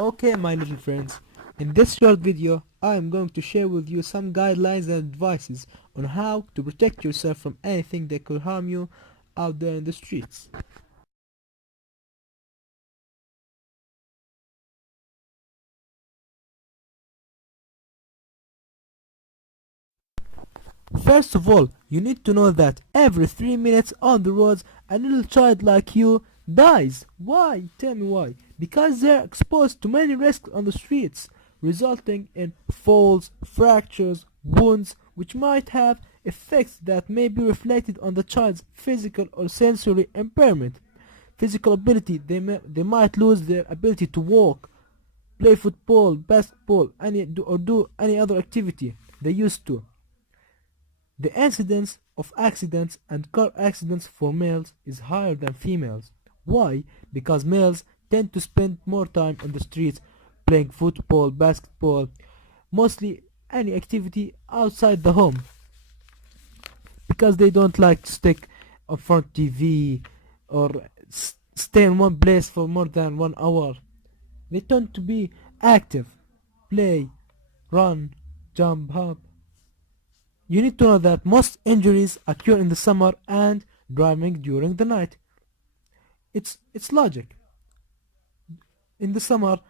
Okay, my little friends, in this short video, I am going to share with you some guidelines and advices on how to protect yourself from anything that could harm you out there in the streets. First of all, you need to know that every 3 minutes on the roads, a little child like you dies. Why? Tell me why. Because they're exposed to many risks on the streets, resulting in falls, fractures, wounds, which might have effects that may be reflected on the child's physical or sensory impairment. Physical ability, they might lose their ability to walk, play football, basketball, or do any other activity they used to. The incidence of accidents and car accidents for males is higher than females. Why? Because males tend to spend more time on the streets playing football, basketball, mostly any activity outside the home because they don't like to stick on front TV or stay in one place for more than 1 hour. They tend to be active, play, run, jump, hop. You need to know that most injuries occur in the summer and driving during the night. It's logic. In the summer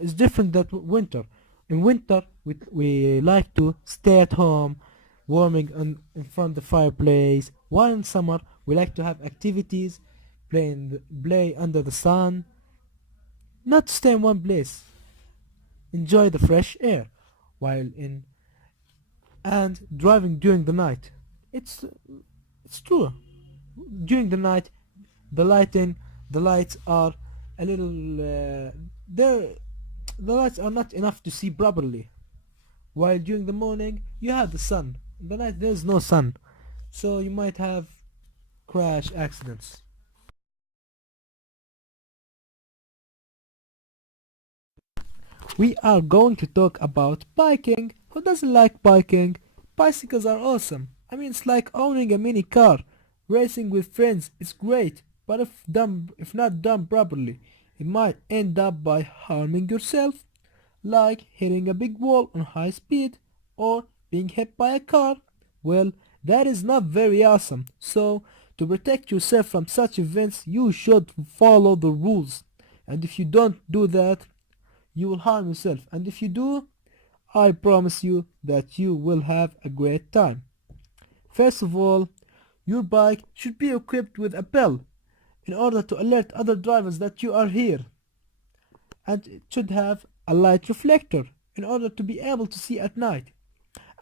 is different than winter. In winter, we like to stay at home, warming in front of the fireplace. While in summer, we like to have activities, play under the sun, not stay in one place. Enjoy the fresh air, while in and driving during the night. It's it's true. During the night, the lighting, the lights are a little. They're the lights are not enough to see properly. While during the morning, you have the sun. In the night, there's no sun, so you might have crash accidents. We are going to talk about biking. Who doesn't like biking? Bicycles are awesome. I mean, it's like owning a mini car. Racing with friends is great, but if not done properly, it might end up by harming yourself, like hitting a big wall on high speed or being hit by a car. Well, that is not very awesome. So, to protect yourself from such events, you should follow the rules. And if you don't do that, you will harm yourself. And if you do, I promise you that you will have a great time. First of all, your bike should be equipped with a bell in order to alert other drivers that you are here. And it should have a light reflector in order to be able to see at night.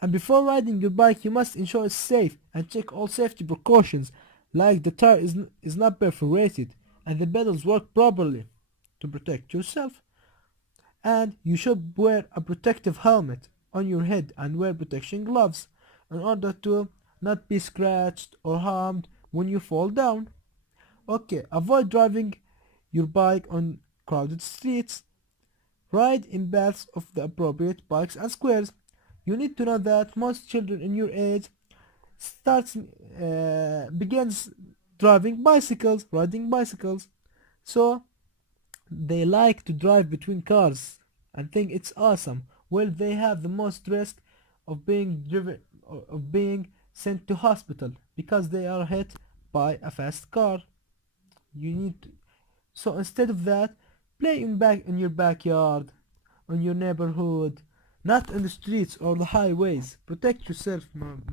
And before riding your bike, you must ensure it's safe and check all safety precautions like the tire is not perforated and the pedals work properly to protect yourself. And you should wear a protective helmet on your head and wear protection gloves in order to not be scratched or harmed when you fall down. Okay, avoid driving your bike on crowded streets. Ride in paths of the appropriate parks and squares. You need to know that most children in your age begins riding bicycles. So they like to drive between cars and think it's awesome. Well, they have the most risk of being sent to hospital because they are hit by a fast car. You need to, so instead of that, play in your backyard, on your neighborhood, not in the streets or the highways. Protect yourself, man.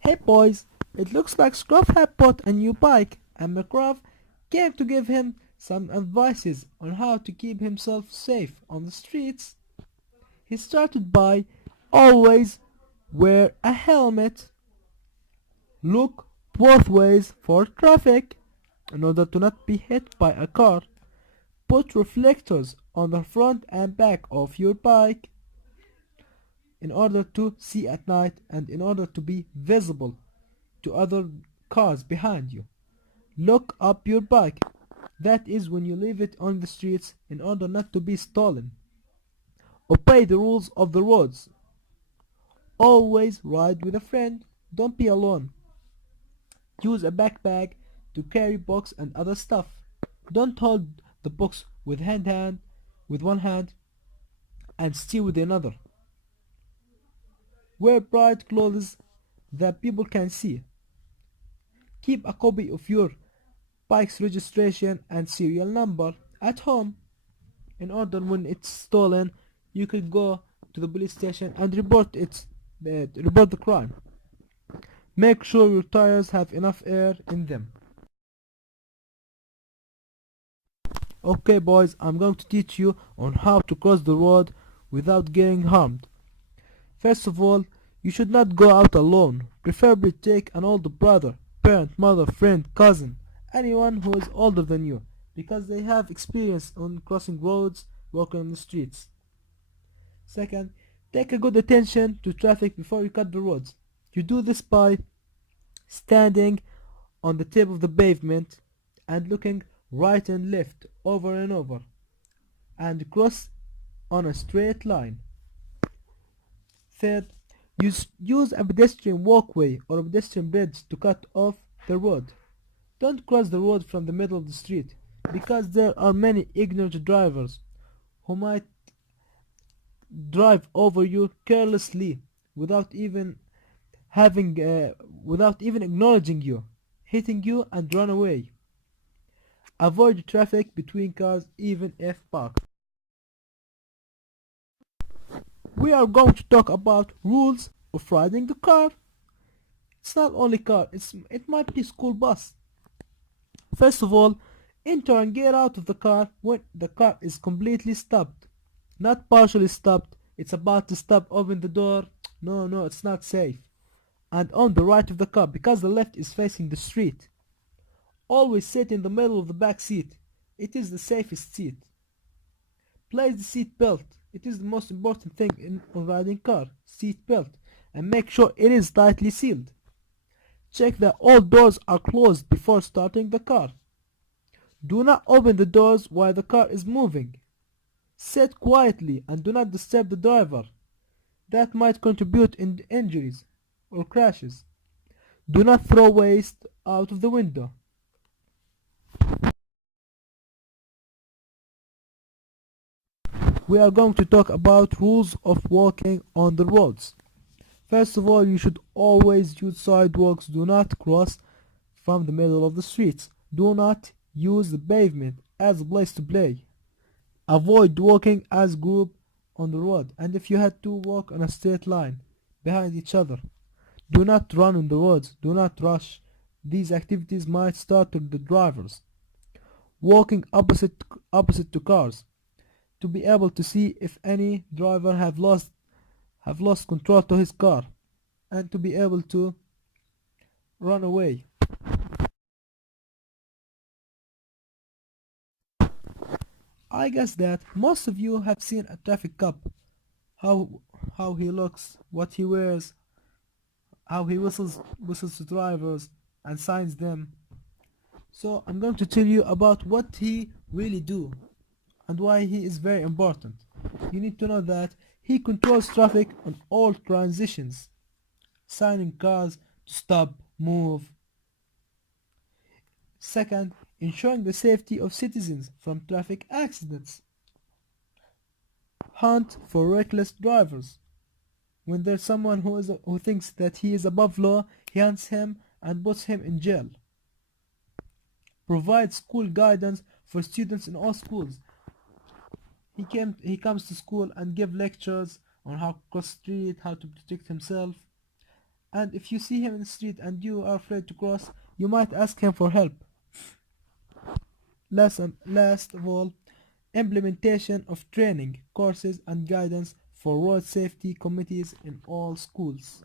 Hey boys, it looks like Scruff had bought a new bike and McGruff came to give him some advices on how to keep himself safe on the streets. He started by always wear a helmet, look both ways for traffic in order to not be hit by a car, put reflectors on the front and back of your bike in order to see at night and in order to be visible to other cars behind you. Lock up your bike. That is when you leave it on the streets in order not to be stolen. Obey the rules of the roads. Always ride with a friend. Don't be alone. Use a backpack to carry books and other stuff. Don't hold the box with one hand and steer with another. Wear bright clothes that people can see. Keep a copy of your bike's registration and serial number at home in order when it's stolen you can go to the police station and report the crime. Make sure your tires have enough air in them. Okay boys, I'm going to teach you on how to cross the road without getting harmed. First of all, you should not go out alone. Preferably take an older brother, parent, mother, friend, cousin, anyone who is older than you, because they have experience on crossing roads, walking on the streets. Second, take a good attention to traffic before you cut the roads. You do this by standing on the tip of the pavement and looking right and left over and over and cross on a straight line. Third, use a pedestrian walkway or a pedestrian bridge to cut off the road. Don't cross the road from the middle of the street because there are many ignorant drivers who might drive over you carelessly without even acknowledging you, hitting you and run away. Avoid traffic between cars even if parked. We are going to talk about rules of riding the car. It's not only car, it might be school bus. First of all, enter and get out of the car when the car is completely stopped. Not partially stopped, it's about to stop, open the door. No, it's not safe. And on the right of the car because the left is facing the street. Always sit in the middle of the back seat. It is the safest seat. Place the seat belt. It is the most important thing in riding car. Seat belt. And make sure it is tightly sealed. Check that all doors are closed before starting the car. Do not open the doors while the car is moving. Sit quietly and do not disturb the driver. That might contribute in injuries or crashes. Do not throw waste out of the window. We are going to talk about rules of walking on the roads. First of all, you should always use sidewalks. Do not cross from the middle of the streets. Do not use the pavement as a place to play. Avoid walking as group on the road, and if you had to walk on a straight line behind each other. Do not run on the roads. Do not rush. These activities might startle the drivers. Walking opposite to cars to be able to see if any driver have lost control to his car and to be able to run away. I guess that most of you have seen a traffic cop, how he looks, what he wears, how he whistles to drivers and signs them. So I'm going to tell you about what he really do and why he is very important. You need to know that he controls traffic on all transitions, signing cars to stop, move. Second, ensuring the safety of citizens from traffic accidents. Hunt for reckless drivers. When there's someone who thinks that he is above law, he hunts him and puts him in jail. Provide school guidance for students in all schools. He comes to school and give lectures on how to cross the street, how to protect himself. And if you see him in the street and you are afraid to cross, you might ask him for help. Last of all, implementation of training, courses and guidance for road safety committees in all schools.